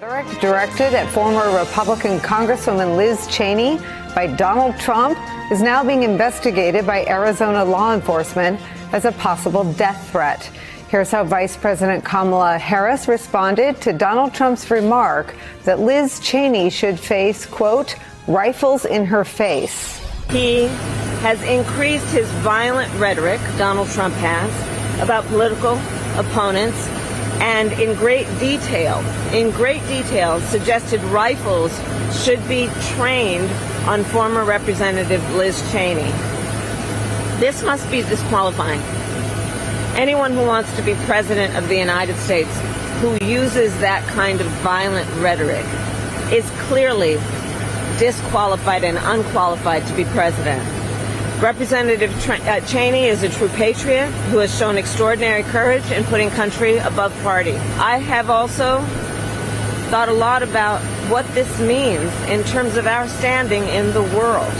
Rhetoric directed at former Republican Congresswoman Liz Cheney by Donald Trump is now being investigated by Arizona law enforcement as a possible death threat. Here's how Vice President Kamala Harris responded to Donald Trump's remark that Liz Cheney should face, quote, rifles in her face. He has increased his violent rhetoric, Donald Trump has, about political opponents, and in great detail, suggested rifles should be trained on former Representative Liz Cheney. This must be disqualifying. Anyone who wants to be president of the United States who uses that kind of violent rhetoric is clearly disqualified and unqualified to be president. Representative Cheney is a true patriot who has shown extraordinary courage in putting country above party. I have also thought a lot about what this means in terms of our standing in the world.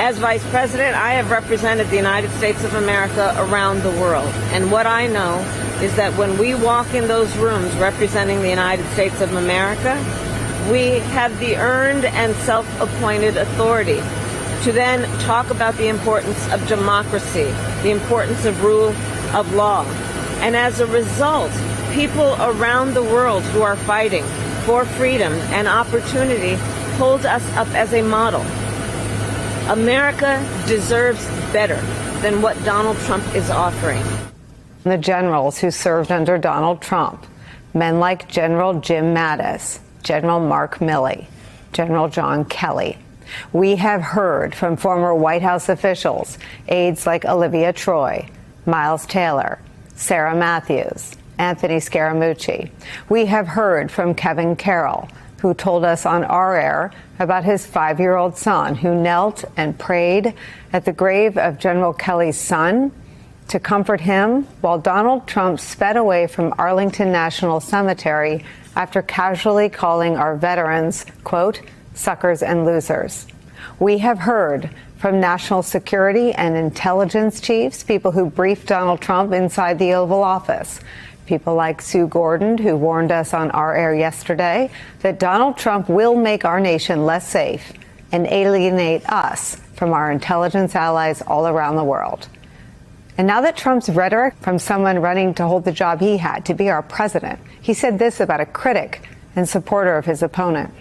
As Vice President, I have represented the United States of America around the world. And what I know is that when we walk in those rooms representing the United States of America, we have the earned and self-appointed authority to then talk about the importance of democracy, the importance of rule of law. And as a result, people around the world who are fighting for freedom and opportunity hold us up as a model. America deserves better than what Donald Trump is offering. The generals who served under Donald Trump, men like General Jim Mattis, General Mark Milley, General John Kelly. We have heard from former White House officials, aides like Olivia Troy, Miles Taylor, Sarah Matthews, Anthony Scaramucci. We have heard from Kevin Carroll, who told us on our air about his 5-year-old son who knelt and prayed at the grave of General Kelly's son to comfort him while Donald Trump sped away from Arlington National Cemetery after casually calling our veterans, quote, suckers and losers. We have heard from national security and intelligence chiefs, people who briefed Donald Trump inside the Oval Office. People like Sue Gordon, who warned us on our air yesterday that Donald Trump will make our nation less safe and alienate us from our intelligence allies all around the world. And now that Trump's rhetoric from someone running to hold the job he had to be our president, he said this about a critic and supporter of his opponent.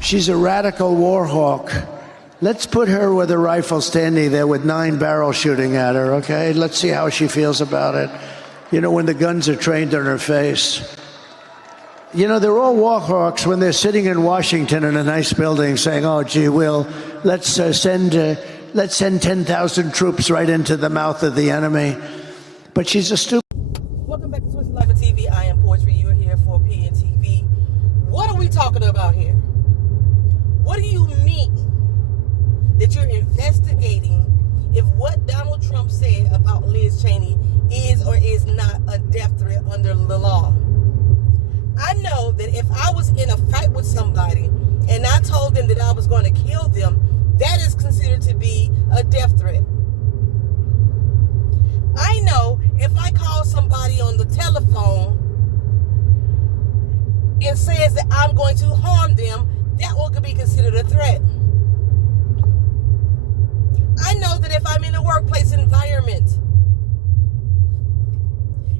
She's a radical war hawk. Let's put her with a rifle standing there with 9 barrels shooting at her, okay? Let's see how she feels about it. You know, when the guns are trained on her face. You know, they're all war hawks when they're sitting in Washington in a nice building saying, oh, gee, let's send 10,000 troops right into the mouth of the enemy. But she's a stupid. Welcome back to Twisted Life of TV. I am Poetry. You are here for PNTV. What are we talking about here? What do you mean that you're investigating if what Donald Trump said about Liz Cheney is or is not a death threat under the law? I know that if I was in a fight with somebody and I told them that I was going to kill them, that is considered to be a death threat. I know if I call somebody on the telephone and says that I'm going to harm them, that one could be considered a threat. I know that if I'm in a workplace environment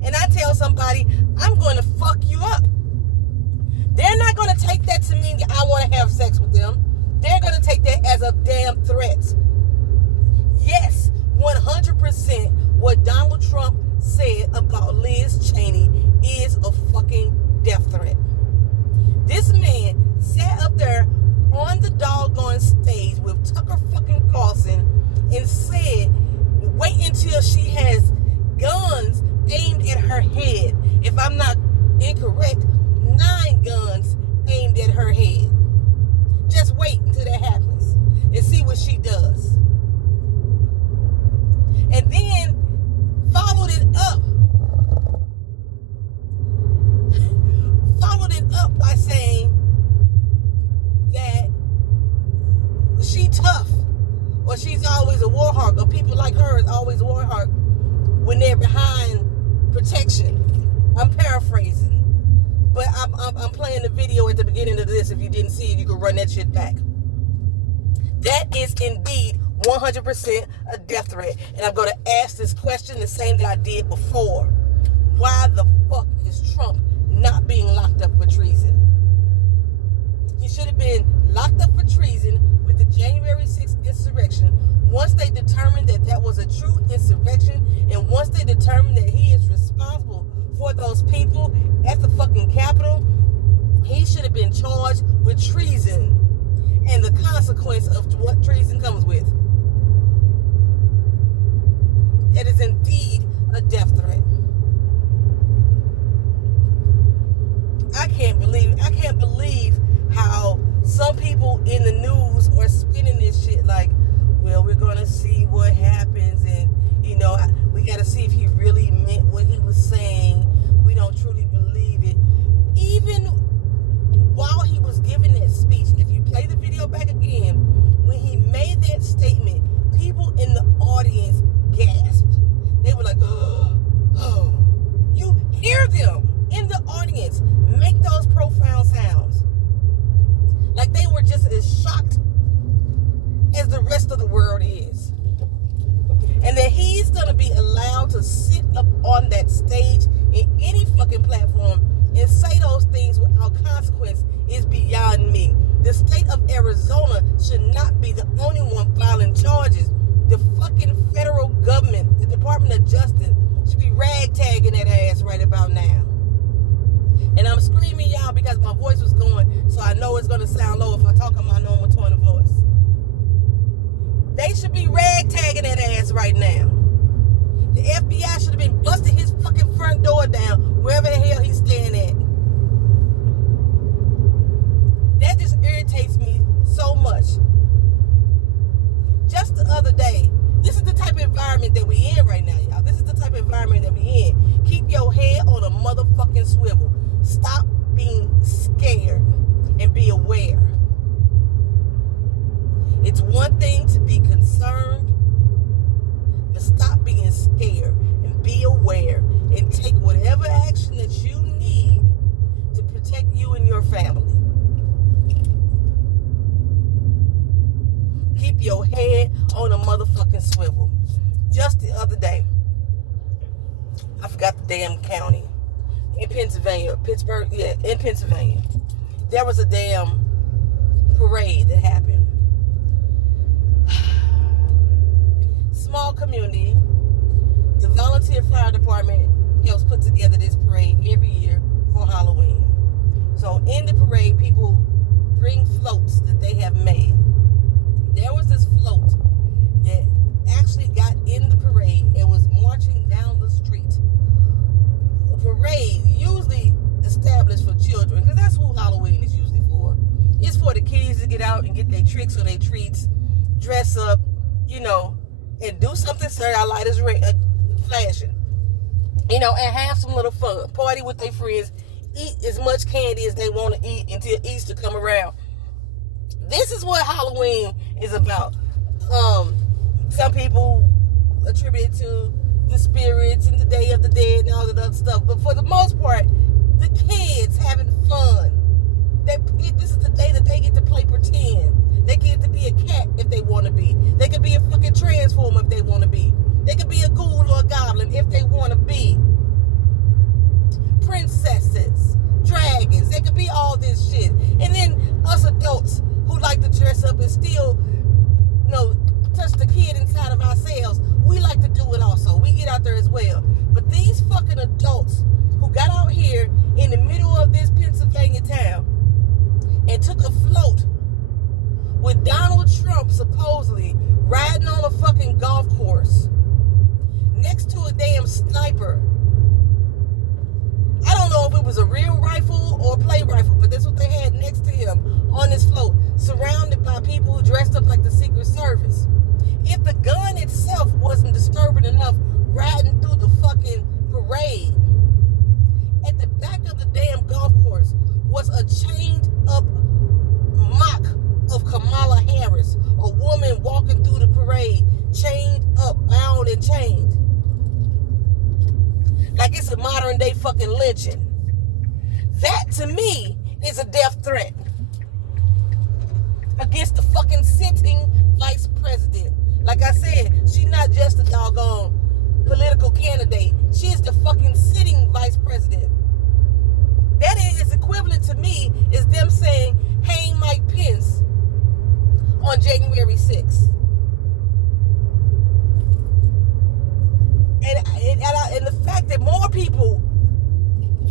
and I tell somebody I'm going to fuck you up, they're not going to take that to mean that I want to have sex with them. They're going to take that as a damn threat. Yes, 100% what Donald Trump said about Liz Cheney is a fucking death threat. This man sat up there on the doggone stage with Tucker fucking Carlson and said, wait until she has guns aimed at her head. If I'm not incorrect, 9 guns aimed at her head. Just wait until that happens and see what she does. And then followed it up by saying that she tough, or she's always a war hawk, or people like her is always a war hawk when they're behind protection. I'm paraphrasing. but I'm playing the video at the beginning of this. If you didn't see it, you can run that shit back. That is indeed 100% a death threat. And I'm going to ask this question the same that I did before. Why the fuck is Trump not being locked up for treason? He should have been locked up for treason with the January 6th insurrection once they determined that that was a true insurrection, and once they determined that he is responsible for those people at the fucking Capitol. He should have been charged with treason and the consequence of what treason comes with. It is indeed a death threat. I can't believe how some people in the news are spinning this shit like, well, we're gonna see what happens, and we gotta see if he really meant what he was saying. We don't truly believe it. Even while he was giving that speech, if you play the video back again, when he made that statement, people in the audience gasped. They were like, oh. You hear them in the audience make those profound sounds. Like they were just as shocked as the rest of the world is. And that he's going to be allowed to sit up on that stage in any fucking platform and say those things without consequence is beyond me. The state of Arizona should not be the only one filing charges. The fucking federal government, the Department of Justice, should be ragtagging that ass right about now. And I'm screaming y'all because my voice was going, so I know it's going to sound low if I talk on my normal tone of voice. They should be ragtagging that ass right now. The FBI should have been busting his fucking front door down wherever the hell he's staying at. That just irritates me so much. Just the other day, this is the type of environment that we in right now, y'all. This is the type of environment that we in. Keep your head on a motherfucking swivel. Stop being scared and be aware. It's one thing to be concerned, but stop being scared and be aware and take whatever action that you need to protect you and your family. Keep your head on a motherfucking swivel. Just the other day, I forgot the damn county. In Pennsylvania, Pittsburgh, yeah, in Pennsylvania. There was a damn parade that happened. Small community. The volunteer fire department helps put together this parade every year for Halloween. So in the parade, people bring floats that they have made. There was this float that actually got in the parade and was marching down the street. A parade usually established for children, because that's who Halloween is usually for. It's for the kids to get out and get their tricks or their treats, dress up, and do something, sir. Our light is flashing. And have some little fun. Party with their friends. Eat as much candy as they want to eat until Easter come around. This is what Halloween is about. Some people attribute it to the spirits and the Day of the Dead and all that other stuff. But for the most part, the kids having fun. This is the day that they get to play pretend. They get to be a cat if they want to be. They could be a fucking transformer if they want to be. They could be a ghoul or a goblin if they want to be. Princesses, dragons, they could be all this shit. And then us adults who like to dress up and still, touch the kid inside of ourselves, we like to do it also. We get out there as well. But these fucking adults who got out here in the middle of this Pennsylvania town and took a float with Donald Trump supposedly riding on a fucking golf course next to a damn sniper. I don't know if it was a real rifle or a play rifle, but that's what they had next to him on this float, surrounded by people who dressed up like the Secret Service. If the gun itself wasn't disturbing enough riding through the fucking parade, at the back of the damn golf course was a chained up mock of Kamala Harris, a woman walking through the parade, chained up, bound and chained. Like it's a modern day fucking lynching. That That to me is a death threat against the fucking sitting vice president. Like I said, she's not just a doggone political candidate. She is the fucking sitting vice president. That is equivalent to me is them saying, hang Mike Pence on January 6th. And the fact that more people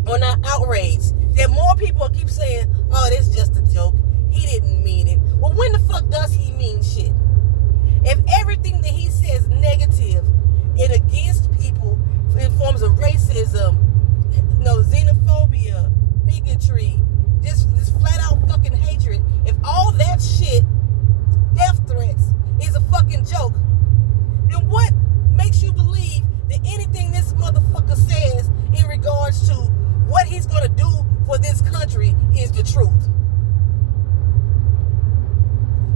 are not outraged, that more people keep saying, oh, this is just a joke. He didn't mean it. Well, when the fuck does he mean shit? If everything that he says negative and against people in forms of racism, xenophobia, bigotry, just flat out fucking hatred, if all that shit, death threats, is a fucking joke, then what makes you believe that anything this motherfucker says in regards to what he's gonna do for this country is the truth?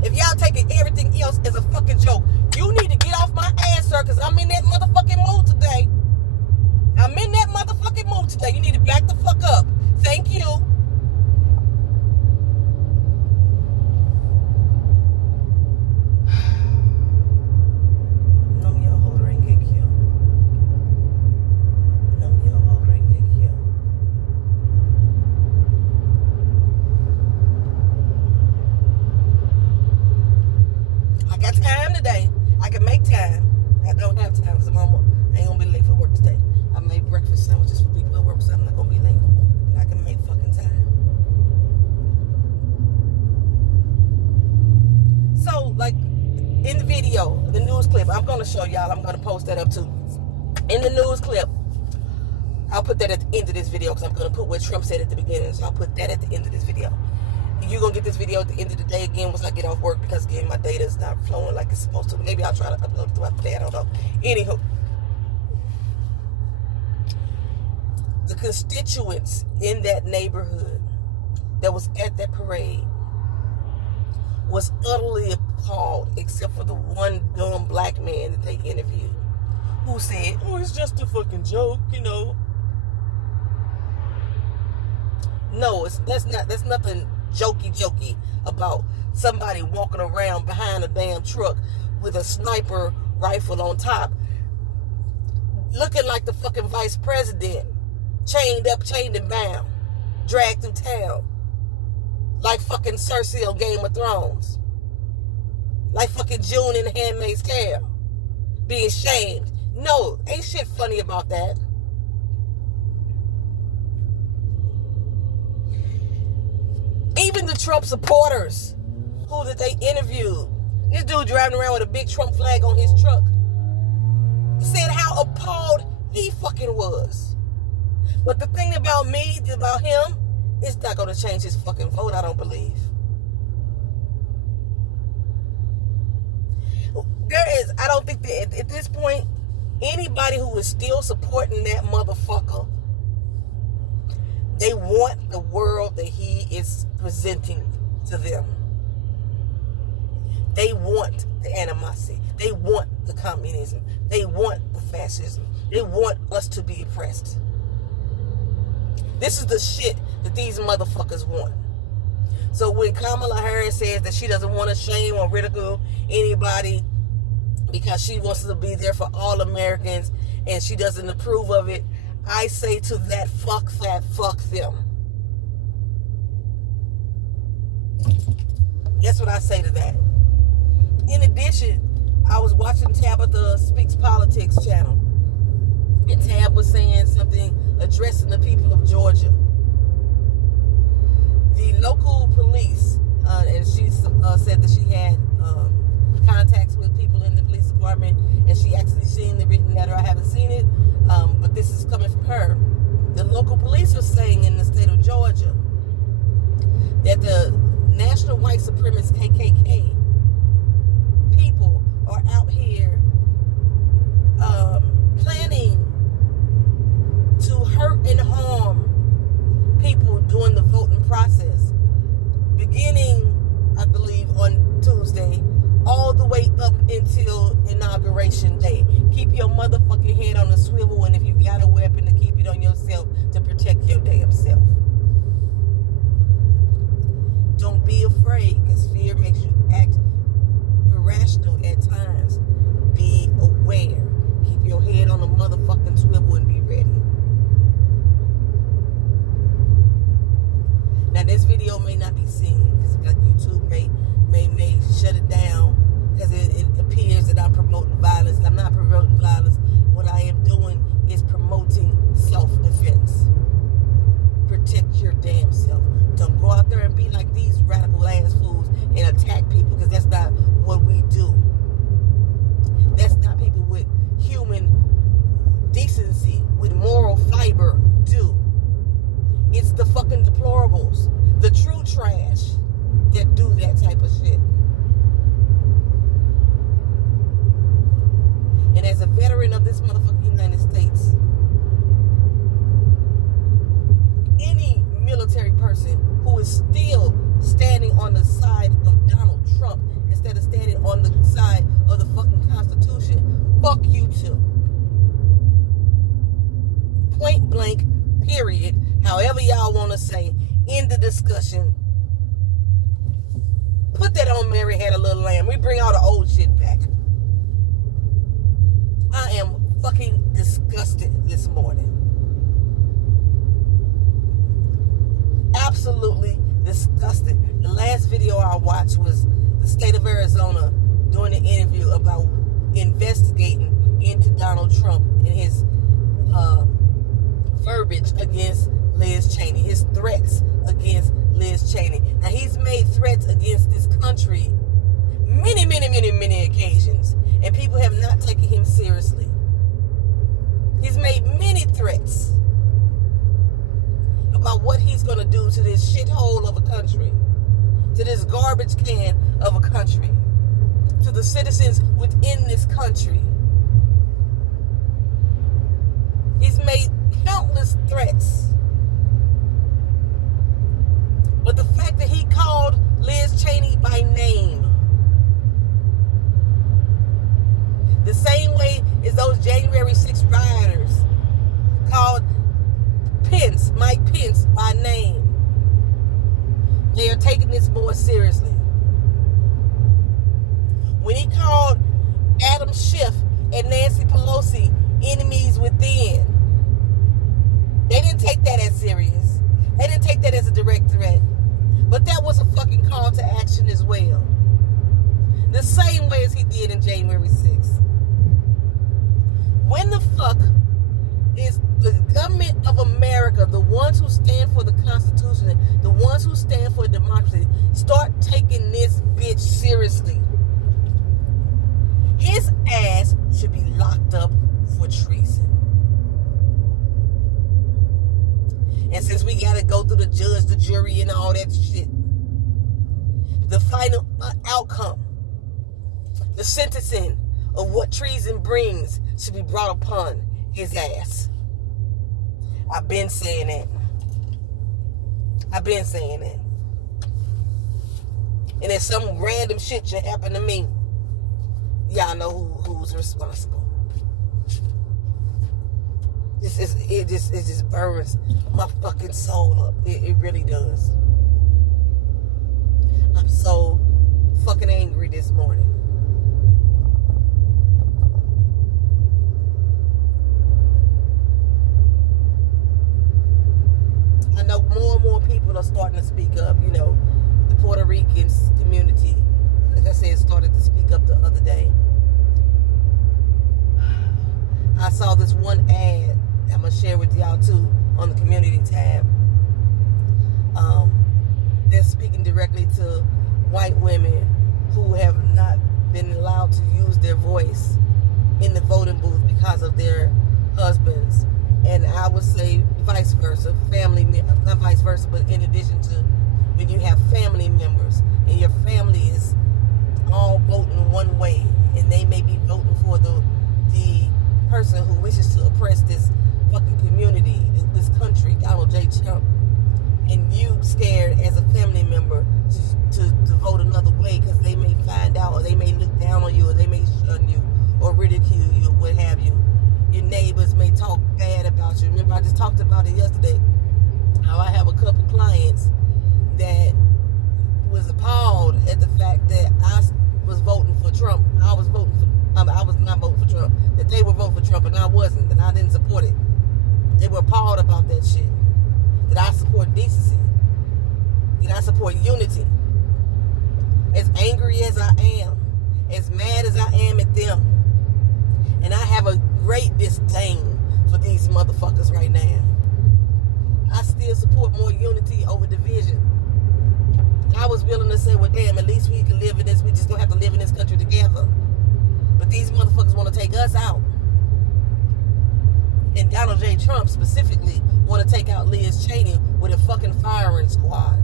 If y'all taking everything else as a fucking joke, you need to get off my ass, sir, because I'm in that motherfucking mood today. I'm in that motherfucking mood today. You need to back the fuck up. Thank you. I got time today. I can make time. I don't have time because I ain't gonna be late for work today. I made breakfast sandwiches for people at work, so I'm not gonna be late. But I can make fucking time. So, like, in the video, the news clip, I'm gonna show y'all. I'm gonna post that up too. In the news clip, I'll put that at the end of this video because I'm gonna put what Trump said at the beginning. So I'll put that at the end of this video. You're going to get this video at the end of the day again once I get off work because, again, my data is not flowing like it's supposed to. Maybe I'll try to upload it throughout the day. I don't know. Anywho, the constituents in that neighborhood that was at that parade was utterly appalled except for the one dumb black man that they interviewed who said, oh, it's just a fucking joke, No, that's nothing jokey about somebody walking around behind a damn truck with a sniper rifle on top looking like the fucking vice president, chained up, chained and bound, dragged through town like fucking Cersei on Game of Thrones, like fucking June in The Handmaid's Tale, being shamed. No, ain't shit funny about that. Even the Trump supporters, who that they interviewed, this dude driving around with a big Trump flag on his truck, said how appalled he fucking was. But the thing about him, it's not going to change his fucking vote, I don't believe. I don't think that at this point, anybody who is still supporting that motherfucker, they want the world that he is presenting to them. They want the animosity. They want the communism. They want the fascism. They want us to be oppressed. This is the shit that these motherfuckers want. So when Kamala Harris says that she doesn't want to shame or ridicule anybody because she wants to be there for all Americans and she doesn't approve of it, I say to that, fuck them. That's what I say to that. In addition, I was watching Tabitha Speaks Politics channel, and Tab was saying something addressing the people of Georgia. The local police, and she said that she had contacts with people in the police department, and she actually seen the written letter. I haven't seen it, but this is coming from her. The local police are saying in the state of Georgia that the national white supremacist KKK people are out here planning to hurt and harm people during the voting process, beginning, I believe, on Tuesday, all the way up until Inauguration Day. Keep your motherfucking head on a swivel, and if you got a weapon, to keep it on yourself to protect your damn self. Don't be afraid, because fear makes you act irrational at times. Be aware. Keep your head on the motherfucking swivel and be ready. Now this video may not be seen because YouTube may shut it down because it appears that I'm promoting violence. I'm not promoting violence. What I am doing is promoting self-defense. Protect your damn self. Don't go out there and be like these radical ass fools and attack people, because that's not what we do. That's not people with human decency, with moral fiber do. It's the fucking deplorables, the true trash that do that type of shit. And as a veteran of this motherfucking United States, any military person who is still standing on the side of Donald Trump instead of standing on the side of the fucking Constitution, fuck you too. Point blank, period. However y'all want to say, end the discussion. Put that on Mary Had a Little Lamb. We bring all the old shit back. I am fucking disgusted this morning. Absolutely disgusted. The last video I watched was the state of Arizona doing an interview about investigating into Donald Trump and his verbiage against Liz Cheney, his threats against Liz Cheney. Now, he's made threats against this country many occasions, and people have not taken him seriously. He's made many threats about what he's going to do to this shithole of a country, to this garbage can of a country, to the citizens within this country. He's made countless threats. But the fact that he called Liz Cheney by name, the same way as those January 6 rioters called Mike Pence by name, they are taking this more seriously. When he called Adam Schiff and Nancy Pelosi enemies within, they didn't take that as serious. They didn't take that as a direct threat. But that was a fucking call to action as well. The same way as he did in January 6th. When the fuck is the government of America, the ones who stand for the Constitution, the ones who stand for democracy, start taking this bitch seriously? His ass should be locked up for treason. And since we gotta go through the judge, the jury, and all that shit, the final outcome, the sentencing of what treason brings, should be brought upon his ass. I've been saying that. And if some random shit should happen to me, y'all know who's responsible. It just burns my fucking soul up. It really does. I'm so fucking angry this morning. I know more and more people are starting to speak up. You know, the Puerto Rican community, like I said, started to speak up the other day. I saw this one ad I'm going to share with y'all too on the community tab. They're speaking directly to white women who have not been allowed to use their voice in the voting booth because of their husbands. And I would say vice versa, not vice versa, but in addition to when you have family members and your family is all voting one way and they may be voting for the person who wishes to oppress this fucking community, this country, Donald J. Trump, and you scared as a family member to vote another way because they may find out, or they may look down on you, or they may shun you or ridicule you or what have you. Your neighbors may talk bad about you. Remember, I just talked about it yesterday, how I have a couple clients that I wasn't, that I didn't support it. They were appalled about that shit. That I support decency. That I support unity. As angry as I am, as mad as I am at them, and I have a great disdain for these motherfuckers right now, I still support more unity over division. I was willing to say, well, damn, at least we can live in this. We just gonna have to live in this country together. But these motherfuckers want to take us out. And Donald J. Trump specifically want to take out Liz Cheney with a fucking firing squad.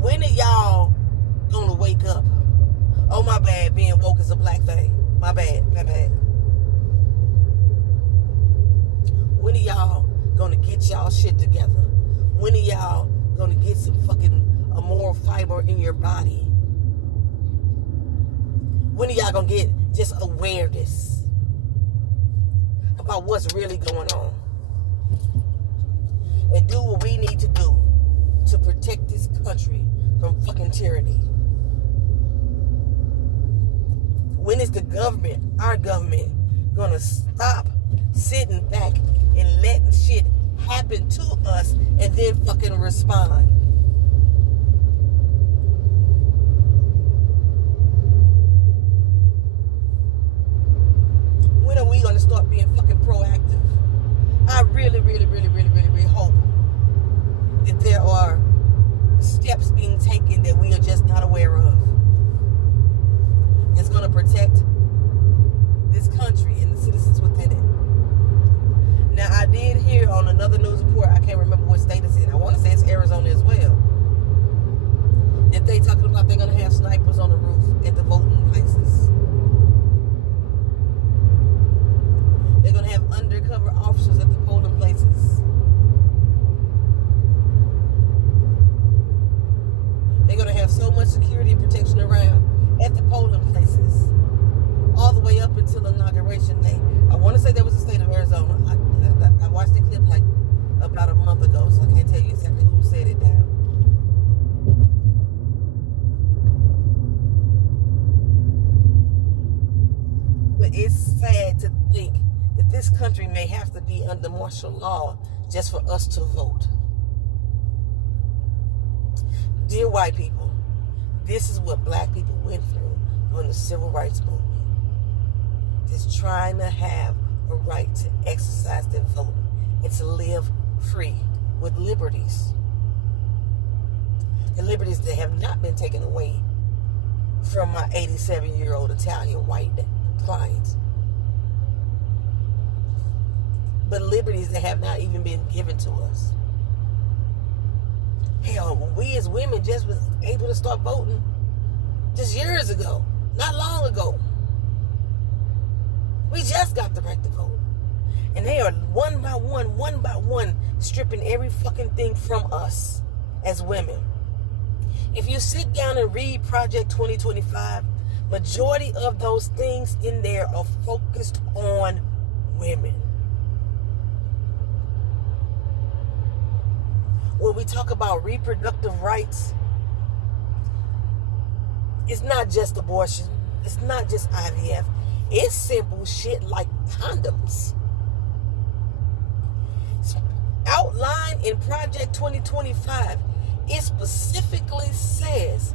When are y'all gonna wake up? Oh, my bad, being woke is a black thing. My bad. When are y'all gonna get y'all shit together? When are y'all gonna get some fucking moral fiber in your body? When are y'all gonna get just awareness about what's really going on? And do what we need to do to protect this country from fucking tyranny. When is the government, our government, gonna stop sitting back and letting shit happen to us and then fucking respond? When are we gonna start being fucking proactive? I really hope that there are steps being taken that we are just not aware of. It's gonna protect this country and the citizens within it. Now, I did hear on another news report, I can't remember what state it's in, I want to say it's Arizona as well, that they talking about they're going to have snipers on the roof at the voting places. They're going to have undercover officers at the polling places. They're going to have so much security and protection around at the polling places, all the way up until Inauguration Day. I want to say that was the state of Arizona. I watched the clip like about a month ago, so I can't tell you exactly who said it down. But it's sad to think that this country may have to be under martial law just for us to vote. Dear white people, this is what black people went through during the civil rights movement. Just trying to have a right to exercise their vote and to live free with liberties. The liberties that have not been taken away from my 87-year-old Italian white clients. But liberties that have not even been given to us. Hell, we as women just was able to start voting just years ago, not long ago. We just got the right to vote. And they are one by one, stripping every fucking thing from us as women. If you sit down and read Project 2025, majority of those things in there are focused on women. When we talk about reproductive rights, it's not just abortion. It's not just IVF. It's simple shit like condoms. It's outlined in Project 2025. It specifically says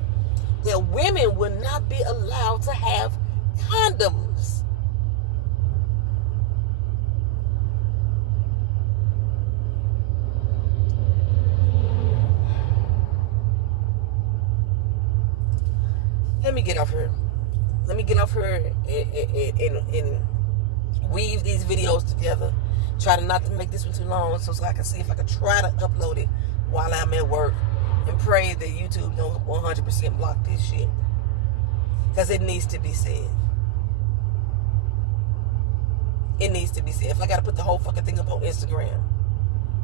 that women will not be allowed to have condoms. Let me get off here. Let me get off here and weave these videos together. Try to not to make this one too long so I can see if I can try to upload it while I'm at work. And pray that YouTube don't 100% block this shit. Because it needs to be said. It needs to be said. If I got to put the whole fucking thing up on Instagram,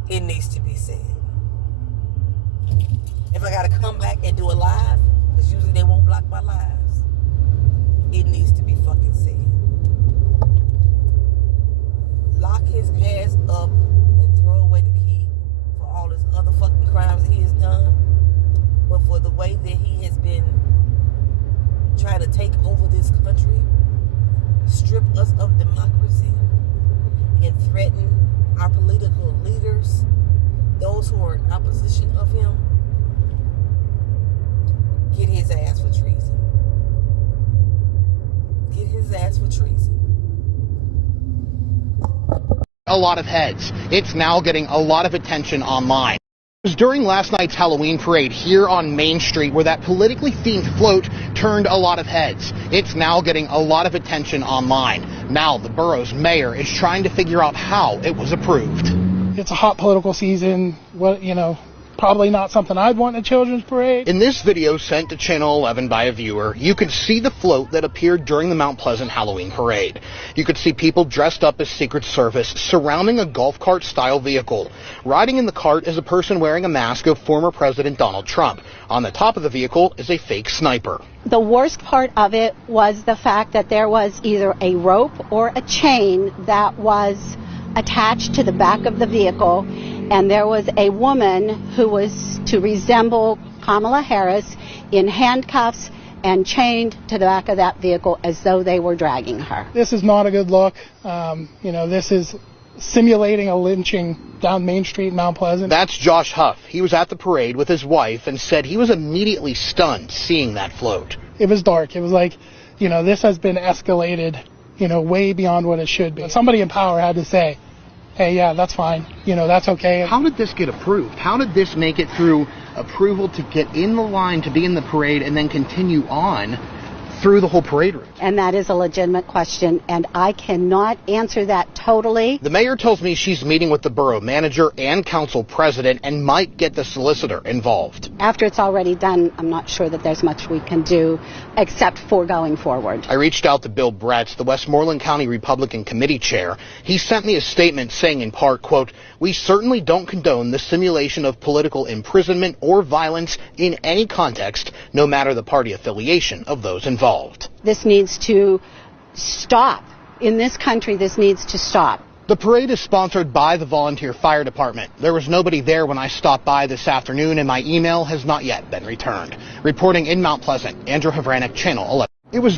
it needs to be said. If I got to come back and do a live, because usually they won't block my lives, it needs to be fucking said. Lock his ass up and throw away the key for all his other fucking crimes that he has done, but for the way that he has been to take over this country, strip us of democracy, and threaten our political leaders, those who are in opposition of him, get his ass for treason. Get his ass for treason. A lot of heads. It's now getting a lot of attention online. It was during last night's Halloween parade here on Main Street where that politically themed float turned a lot of heads. It's now getting a lot of attention online. Now the borough's mayor is trying to figure out how it was approved. It's a hot political season. Probably not something I'd want in a children's parade. In this video sent to Channel 11 by a viewer, you can see the float that appeared during the Mount Pleasant Halloween parade. You could see people dressed up as Secret Service surrounding a golf cart-style vehicle. Riding in the cart is a person wearing a mask of former President Donald Trump. On the top of the vehicle is a fake sniper. The worst part of it was the fact that there was either a rope or a chain that was attached to the back of the vehicle, and there was a woman who was to resemble Kamala Harris in handcuffs and chained to the back of that vehicle as though they were dragging her. This is not a good look. This is simulating a lynching down Main Street in Mount Pleasant. That's Josh Huff. He was at the parade with his wife and said he was immediately stunned seeing that float. It was dark. It was like, this has been escalated, way beyond what it should be. Somebody in power had to say, hey, yeah, that's fine. That's okay. How did this get approved? How did this make it through approval to get in the line to be in the parade and then continue on through the whole parade route? And that is a legitimate question, and I cannot answer that totally. The mayor tells me she's meeting with the borough manager and council president and might get the solicitor involved. After it's already done, I'm not sure that there's much we can do except for going forward. I reached out to Bill Bretz, the Westmoreland County Republican Committee chair. He sent me a statement saying in part, quote, "We certainly don't condone the simulation of political imprisonment or violence in any context, no matter the party affiliation of those involved." This needs to stop. In this country, this needs to stop. The parade is sponsored by the Volunteer Fire Department. There was nobody there when I stopped by this afternoon, and my email has not yet been returned. Reporting in Mount Pleasant, Andrew Havranek, Channel 11. It was